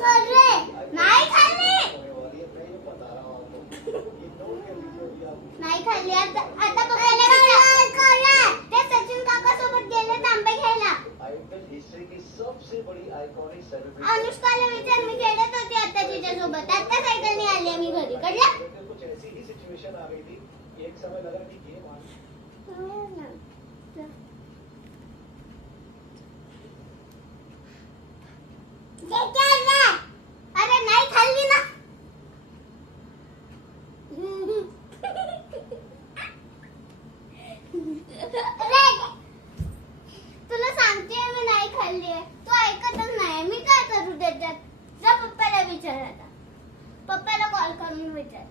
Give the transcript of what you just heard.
नाही खाल्ली. नाही खाल्ली. आता पप्पाला विचार. ते सचिन काका सोबत गेले आंबे घ्यायला. अनुष्काला विचार, मी खेळत होती आता तिच्यासोबत. आता सायकलने आली मी घरी. कळलं? अरे नाही खाल्ली ना. तुला सांगते मी नाही खाल्ली. तू ऐकतच नाही. मी काय करू त्याच्यात? जा पप्पाला विचार. आता पप्पाला कॉल करून विचार.